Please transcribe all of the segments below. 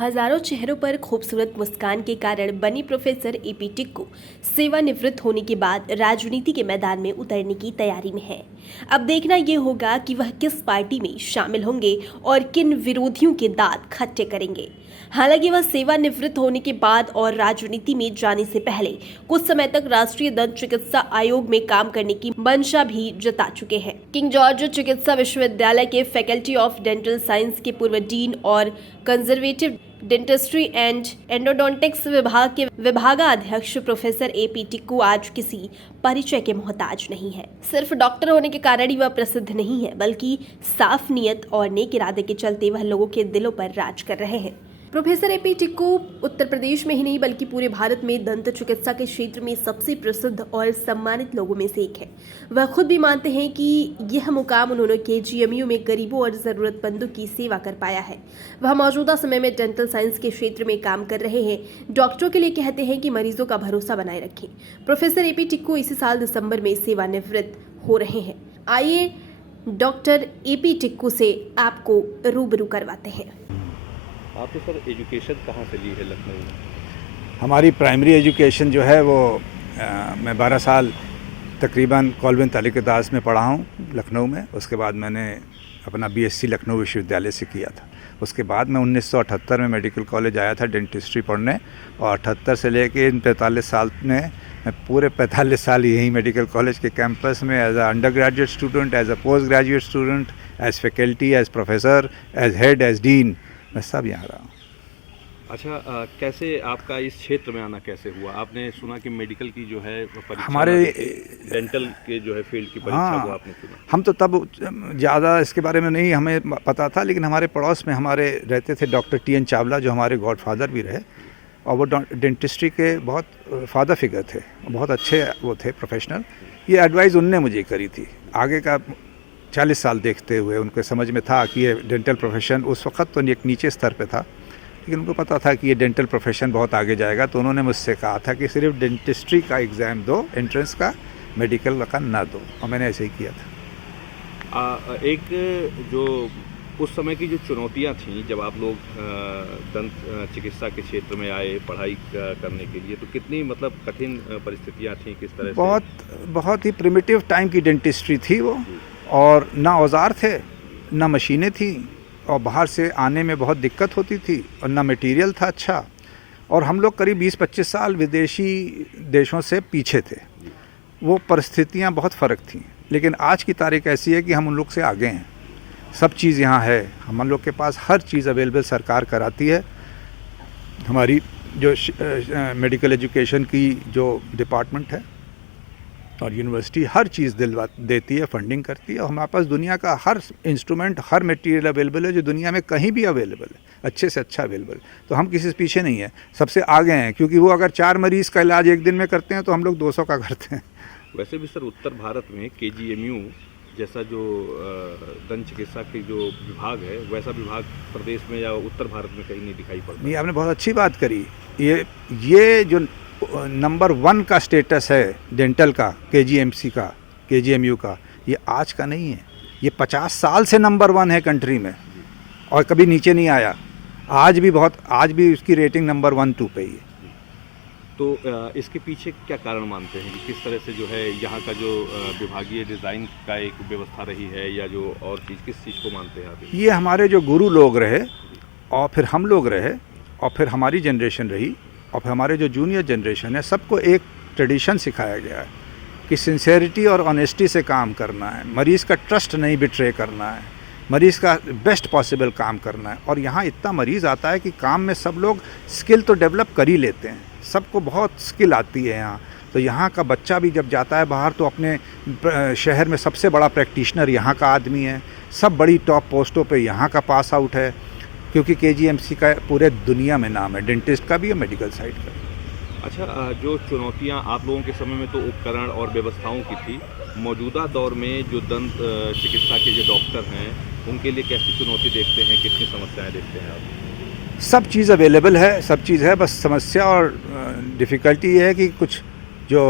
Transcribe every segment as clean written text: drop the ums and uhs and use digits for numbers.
हजारों चेहरों पर खूबसूरत मुस्कान के कारण बनी प्रोफेसर एपी टिक्कू सेवानिवृत्त होने के बाद राजनीति के मैदान में उतरने की तैयारी में है। अब देखना ये होगा कि वह किस पार्टी में शामिल होंगे और किन विरोधियों के दांत खट्टे करेंगे। हालांकि वह सेवानिवृत्त होने के बाद और राजनीति में जाने से पहले कुछ समय तक राष्ट्रीय दंत चिकित्सा आयोग में काम करने की मंशा भी जता चुके हैं। किंग जॉर्ज चिकित्सा विश्वविद्यालय के फैकल्टी ऑफ डेंटल साइंस के पूर्व डीन और कंजर्वेटिव डेंटिस्ट्री एंड एंडोडोंटिक्स विभाग के विभागाध्यक्ष प्रोफेसर एपी टिक्कू आज किसी परिचय के मोहताज नहीं है। सिर्फ डॉक्टर होने के कारण ही वह प्रसिद्ध नहीं है, बल्कि साफ नीयत और नेक इरादे के चलते वह लोगों के दिलों पर राज कर रहे हैं। प्रोफेसर एपी टिक्कू उत्तर प्रदेश में ही नहीं बल्कि पूरे भारत में दंत चिकित्सा के क्षेत्र में सबसे प्रसिद्ध और सम्मानित लोगों में से एक है। वह खुद भी मानते हैं कि यह मुकाम उन्होंने केजीएमयू में गरीबों और जरूरतमंदों की सेवा कर पाया है। वह मौजूदा समय में डेंटल साइंस के क्षेत्र में काम कर रहे हैं। डॉक्टरों के लिए कहते हैं कि मरीजों का भरोसा बनाए रखें। प्रोफेसर एपी टिक्कू इसी साल दिसंबर में सेवानिवृत्त हो रहे हैं। आइए डॉक्टर एपी टिक्कू से आपको रूबरू करवाते हैं। आपने सर एजुकेशन कहाँ से ली है लखनऊ में? हमारी प्राइमरी एजुकेशन जो है वो मैं 12 साल तकरीबन कॉल्विन तालिकदास में पढ़ा हूँ लखनऊ में। उसके बाद मैंने अपना बीएससी लखनऊ विश्वविद्यालय से किया था। उसके बाद मैं 1978 में मेडिकल कॉलेज आया था डेंटिस्ट्री पढ़ने, और 78 से लेके इन 45 साल में मैं पूरे 45 साल यही मेडिकल कॉलेज के कैंपस में as a undergraduate student, as a postgraduate student, as faculty, as professor, as head, as dean, मैं सब यहाँ रहा हूँ। अच्छा, कैसे आपका इस क्षेत्र में आना कैसे हुआ? आपने सुना कि मेडिकल की जो है परीक्षा, हमारे डेंटल के जो है फील्ड की परीक्षा को आपने सुना? हम तो तब ज़्यादा इसके बारे में नहीं हमें पता था, लेकिन हमारे पड़ोस में हमारे रहते थे डॉक्टर टी.एन. चावला, जो हमारे गॉडफादर भी रहे, और वो डेंटिस्ट्री के बहुत फादर फिगर थे, बहुत अच्छे वो थे प्रोफेशनल। ये एडवाइस उनने मुझे करी थी। आगे का 40 साल देखते हुए उनको समझ में था कि ये डेंटल प्रोफेशन उस वक्त तो एक नीचे स्तर पे था, लेकिन उनको पता था कि ये डेंटल प्रोफेशन बहुत आगे जाएगा। तो उन्होंने मुझसे कहा था कि सिर्फ डेंटिस्ट्री का एग्ज़ाम दो, एंट्रेंस का, मेडिकल का ना दो, और मैंने ऐसे ही किया था। एक जो उस समय की जो चुनौतियां थीं जब आप लोग दंत चिकित्सा के क्षेत्र में आए पढ़ाई करने के लिए, तो कितनी मतलब कठिन परिस्थितियां थीं? किस तरह से? बहुत ही प्रिमिटिव टाइम की डेंटिस्ट्री थी वो, और ना औजार थे, ना मशीनें थी, और बाहर से आने में बहुत दिक्कत होती थी, और ना मटेरियल था अच्छा। और हम लोग करीब 20-25 साल विदेशी देशों से पीछे थे। वो परिस्थितियां बहुत फ़र्क थीं, लेकिन आज की तारीख ऐसी है कि हम उन लोग से आगे हैं। सब चीज़ यहाँ है, हम लोग के पास हर चीज़ अवेलेबल सरकार कराती है। हमारी जो मेडिकल एजुकेशन की जो डिपार्टमेंट है और यूनिवर्सिटी हर चीज़ दिलवा देती है, फंडिंग करती है। और हमारे पास दुनिया का हर इंस्ट्रूमेंट, हर मटेरियल अवेलेबल है जो दुनिया में कहीं भी अवेलेबल है, अच्छे से अच्छा अवेलेबल है। तो हम किसी से पीछे नहीं हैं, सबसे आगे हैं, क्योंकि वो अगर 4 मरीज़ का इलाज एक दिन में करते हैं तो हम लोग 200 का करते हैं। वैसे भी सर उत्तर भारत में केजीएमयू जैसा जो दंत चिकित्सा के जो विभाग है, वैसा विभाग प्रदेश में या उत्तर भारत में कहीं नहीं दिखाई पड़ता। नहीं, आपने बहुत अच्छी बात करी। ये जो नंबर 1 का स्टेटस है डेंटल का, केजीएमसी का, केजीएमयू का, ये आज का नहीं है। ये 50 साल से नंबर 1 है कंट्री में, और कभी नीचे नहीं आया। आज भी उसकी रेटिंग नंबर 1-2 पे ही है। तो इसके पीछे क्या कारण मानते हैं कि किस तरह से जो है यहाँ का जो विभागीय डिज़ाइन का एक व्यवस्था रही है, या जो और चीज़, किस चीज़ को मानते हैं आप? ये हमारे जो गुरु लोग रहे, और फिर हम लोग रहे, और फिर हमारी जनरेशन रही, और फिर हमारे जो जूनियर जनरेशन है, सबको एक ट्रेडिशन सिखाया गया है कि सिंसेरिटी और ऑनेस्टी से काम करना है, मरीज़ का ट्रस्ट नहीं बिट्रे करना है, मरीज़ का बेस्ट पॉसिबल काम करना है। और यहाँ इतना मरीज़ आता है कि काम में सब लोग स्किल तो डेवलप कर ही लेते हैं, सबको बहुत स्किल आती है यहाँ। तो यहाँ का बच्चा भी जब जाता है बाहर तो अपने शहर में सबसे बड़ा प्रैक्टिशनर यहाँ का आदमी है, सब बड़ी टॉप पोस्टों पे यहाँ का पास आउट है, क्योंकि केजीएमसी का पूरे दुनिया में नाम है, डेंटिस्ट का भी और मेडिकल साइड का। अच्छा, जो चुनौतियाँ आप लोगों के समय में तो उपकरण और व्यवस्थाओं की थी, मौजूदा दौर में जो दंत चिकित्सा के जो डॉक्टर हैं उनके लिए कैसी चुनौती देखते हैं, कितनी समस्याएं देखते हैं आप? सब चीज़ अवेलेबल है, सब चीज़ है, बस समस्या और डिफ़िकल्टी ये है कि कुछ जो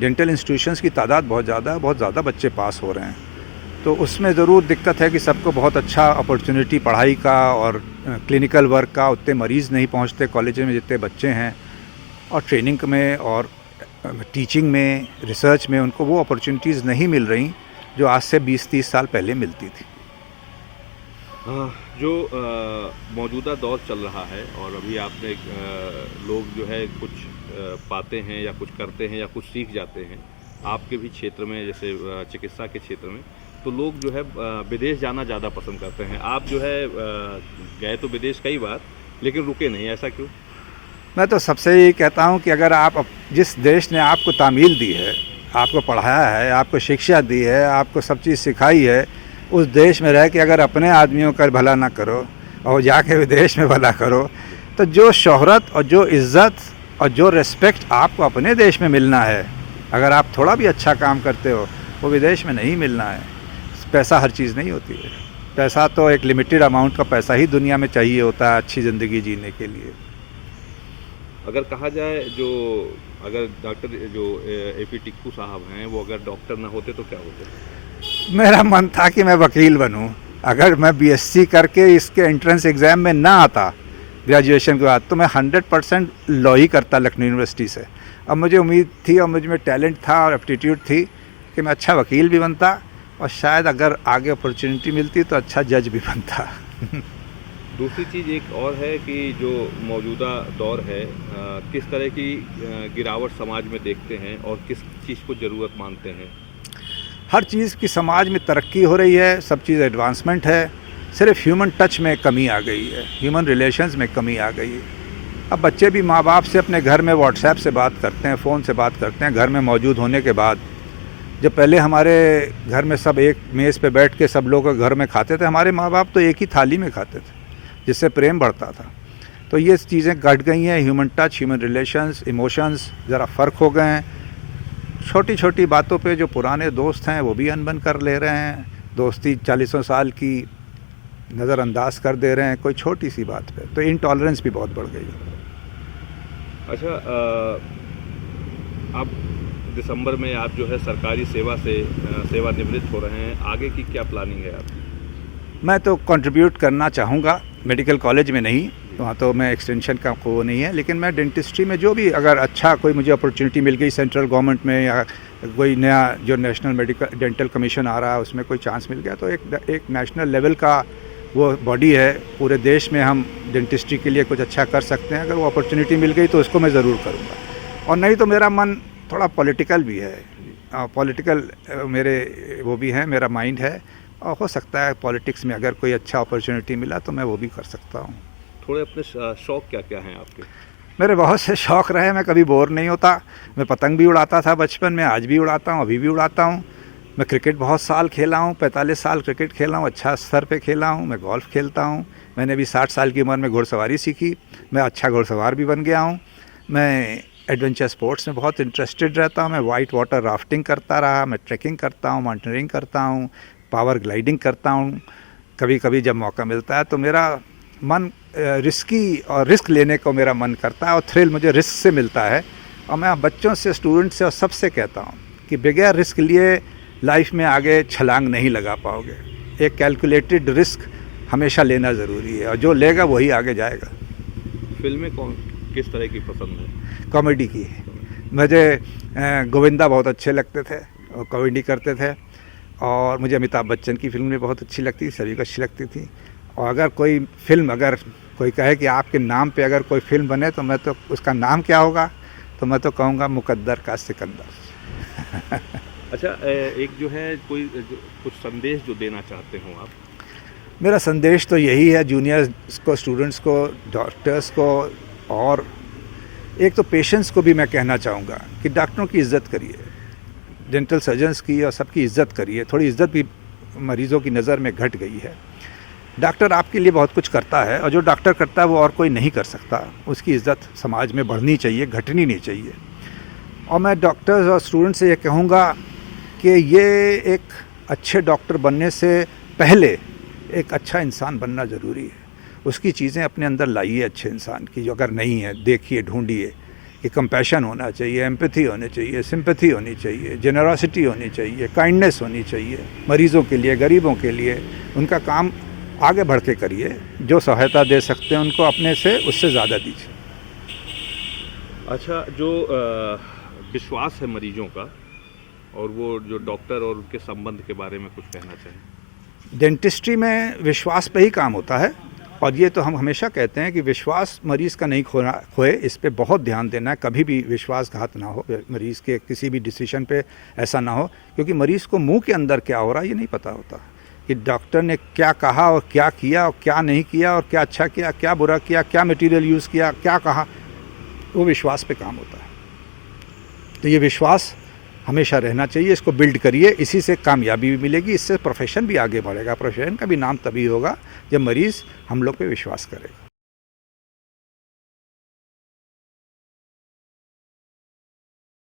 डेंटल इंस्टीट्यूशंस की तादाद बहुत ज़्यादा है, बहुत ज़्यादा बच्चे पास हो रहे हैं, तो उसमें ज़रूर दिक्कत है कि सबको बहुत अच्छा अपॉर्चुनिटी पढ़ाई का और क्लिनिकल वर्क का, उतने मरीज़ नहीं पहुंचते कॉलेज में जितने बच्चे हैं, और ट्रेनिंग में और टीचिंग में, रिसर्च में उनको वो अपॉर्चुनिटीज़ नहीं मिल रही जो आज से 20-30 साल पहले मिलती थी। जो मौजूदा दौर चल रहा है और अभी आपने लोग जो है कुछ पाते हैं या कुछ करते हैं या कुछ सीख जाते हैं, आपके भी क्षेत्र में जैसे चिकित्सा के क्षेत्र में, तो लोग जो है विदेश जाना ज़्यादा पसंद करते हैं। आप जो है गए तो विदेश कई बार, लेकिन रुके नहीं, ऐसा क्यों? मैं तो सबसे यही कहता हूँ कि अगर आप जिस देश ने आपको तामील दी है, आपको पढ़ाया है, आपको शिक्षा दी है, आपको सब चीज़ सिखाई है, उस देश में रह के अगर अपने आदमियों का भला ना करो और जाके विदेश में भला करो, तो जो शोहरत और जो इज़्ज़त और जो रिस्पेक्ट आपको अपने देश में मिलना है, अगर आप थोड़ा भी अच्छा काम करते हो, वो विदेश में नहीं मिलना है। पैसा हर चीज़ नहीं होती है। पैसा तो एक लिमिटेड अमाउंट का पैसा ही दुनिया में चाहिए होता है अच्छी ज़िंदगी जीने के लिए। अगर कहा जाए अगर डॉक्टर जो एपी टिक्कू साहब हैं, वो अगर डॉक्टर ना होते तो क्या होते? मेरा मन था कि मैं वकील बनूं। अगर मैं बीएससी करके इसके एंट्रेंस एग्ज़ाम में ना आता ग्रेजुएशन के बाद, तो मैं 100% लॉ ही करता लखनऊ यूनिवर्सिटी से। अब मुझे उम्मीद थी और मुझ में टैलेंट था और एप्टीट्यूड थी कि मैं अच्छा वकील भी बनता, और शायद अगर आगे अपॉर्चुनिटी मिलती तो अच्छा जज भी बनता। दूसरी चीज़ एक और है कि जो मौजूदा दौर है, किस तरह की गिरावट समाज में देखते हैं और किस चीज़ को ज़रूरत मानते हैं? हर चीज़ की समाज में तरक्की हो रही है, सब चीज़ एडवांसमेंट है, सिर्फ ह्यूमन टच में कमी आ गई है, ह्यूमन रिलेशंस में कमी आ गई है। अब बच्चे भी माँ बाप से अपने घर में व्हाट्सएप से बात करते हैं, फ़ोन से बात करते हैं, घर में मौजूद होने के बाद। जब पहले हमारे घर में सब एक मेज़ पे बैठ के सब लोग घर में खाते थे, हमारे माँ बाप तो एक ही थाली में खाते थे, जिससे प्रेम बढ़ता था। तो ये चीज़ें घट गई हैं, human touch, human relations, emotions ज़रा फ़र्क हो गए हैं। छोटी छोटी बातों पे जो पुराने दोस्त हैं वो भी अनबन कर ले रहे हैं, दोस्ती 40 साल की नज़रअंदाज कर दे रहे हैं कोई छोटी सी बात पे, तो इंटॉलरेंस भी बहुत बढ़ गई है। अच्छा, अब दिसंबर में आप जो है सरकारी सेवा से सेवानिवृत्त हो रहे हैं, आगे की क्या प्लानिंग है आपकी? मैं तो कंट्रीब्यूट करना चाहूँगा, मेडिकल कॉलेज में नहीं, वहाँ तो मैं एक्सटेंशन का को नहीं है, लेकिन मैं डेंटिस्ट्री में जो भी अगर अच्छा कोई मुझे अपॉर्चुनिटी मिल गई सेंट्रल गवर्नमेंट में, या कोई नया जो नेशनल मेडिकल डेंटल कमीशन आ रहा है उसमें कोई चांस मिल गया, तो एक नेशनल लेवल का वो बॉडी है, पूरे देश में हम डेंटिस्ट्री के लिए कुछ अच्छा कर सकते हैं। अगर वो अपॉर्चुनिटी मिल गई तो उसको मैं ज़रूर करूँगा। और नहीं तो मेरा मन थोड़ा पॉलिटिकल भी है, पॉलिटिकल मेरे वो भी है, मेरा माइंड है, और हो सकता है पॉलिटिक्स में अगर कोई अच्छा अपॉर्चुनिटी मिला तो मैं वो भी कर सकता हूँ। थोड़े अपने शौक़ क्या क्या हैं आपके? मेरे बहुत से शौक़ रहे, मैं कभी बोर नहीं होता। मैं पतंग भी उड़ाता था बचपन में, आज भी उड़ाता हूँ, अभी भी उड़ाता हूँ। मैं क्रिकेट बहुत साल खेला हूँ, 45 साल क्रिकेट खेला हूँ, अच्छा स्तर पे खेला हूँ। मैं गोल्फ़ खेलता हूँ। मैंने भी 60 साल की उम्र में घुड़सवारी सीखी, मैं अच्छा घुड़सवार भी बन गया हूँ। मैं एडवेंचर स्पोर्ट्स में बहुत इंटरेस्टेड रहता हूँ। मैं वाइट वाटर राफ्टिंग करता रहा, मैं ट्रैकिंग करता हूँ, माउंटेनियरिंग करता हूँ, पावर ग्लाइडिंग करता हूँ। कभी कभी जब मौका मिलता है तो मेरा मन रिस्की और रिस्क लेने को मेरा मन करता है, और थ्रिल मुझे रिस्क से मिलता है। और मैं बच्चों से, स्टूडेंट से और सबसे कहता हूँ कि बगैर रिस्क लिए लाइफ में आगे छलांग नहीं लगा पाओगे। एक कैलकुलेटेड रिस्क हमेशा लेना ज़रूरी है, और जो लेगा वही आगे जाएगा। फिल्में किस तरह की पसंद है? कॉमेडी की। मुझे गोविंदा बहुत अच्छे लगते थे और कॉमेडी करते थे, और मुझे अमिताभ बच्चन की फिल्में बहुत अच्छी लगती थी, सभी को अच्छी लगती थी। और अगर कोई फिल्म, अगर कोई कहे कि आपके नाम पे अगर कोई फिल्म बने तो मैं तो उसका नाम क्या होगा, तो मैं तो कहूँगा मुकद्दर का सिकंदर। अच्छा, एक जो है कुछ संदेश जो देना चाहते हो आप? मेरा संदेश तो यही है जूनियर्स को, स्टूडेंट्स को, डॉक्टर्स को, और एक तो पेशेंट्स को भी मैं कहना चाहूँगा कि डॉक्टरों की इज़्ज़त करिए, डेंटल सर्जन्स की और सबकी इज़्ज़त करिए। थोड़ी इज़्ज़त भी मरीज़ों की नज़र में घट गई है। डॉक्टर आपके लिए बहुत कुछ करता है, और जो डॉक्टर करता है वो और कोई नहीं कर सकता। उसकी इज़्ज़त समाज में बढ़नी चाहिए, घटनी नहीं चाहिए। और मैं डॉक्टर्स और स्टूडेंट्स से ये कहूँगा कि ये एक अच्छे डॉक्टर बनने से पहले एक अच्छा इंसान बनना ज़रूरी है। उसकी चीज़ें अपने अंदर लाइए अच्छे इंसान की, जो अगर नहीं है देखिए, ढूंढिए कि कंपैशन होना चाहिए, एम्पैथी होनी चाहिए, सिंपैथी होनी चाहिए, जेनरॉसिटी होनी चाहिए, काइंडनेस होनी चाहिए मरीज़ों के लिए, गरीबों के लिए। उनका काम आगे बढ़ के करिए, जो सहायता दे सकते हैं उनको अपने से उससे ज़्यादा दीजिए। अच्छा, जो विश्वास है मरीजों का और वो जो डॉक्टर और उनके संबंध के बारे में कुछ कहना चाहें? डेंटिस्ट्री में विश्वास पे ही काम होता है, और ये तो हम हमेशा कहते हैं कि विश्वास मरीज़ का नहीं खोए, इस पे बहुत ध्यान देना है। कभी भी विश्वासघात ना हो मरीज़ के, किसी भी डिसीजन पे ऐसा ना हो, क्योंकि मरीज़ को मुंह के अंदर क्या हो रहा है ये नहीं पता होता कि डॉक्टर ने क्या कहा और क्या किया और क्या नहीं किया, और क्या अच्छा किया, क्या बुरा किया, क्या मटेरियल यूज़ किया, क्या कहा। वो विश्वास पे काम होता है। तो ये विश्वास हमेशा रहना चाहिए, इसको बिल्ड करिए, इसी से कामयाबी भी मिलेगी, इससे प्रोफेशन भी आगे बढ़ेगा। प्रोफेशन का भी नाम तभी होगा जब मरीज़ हम लोग पे विश्वास करेगा।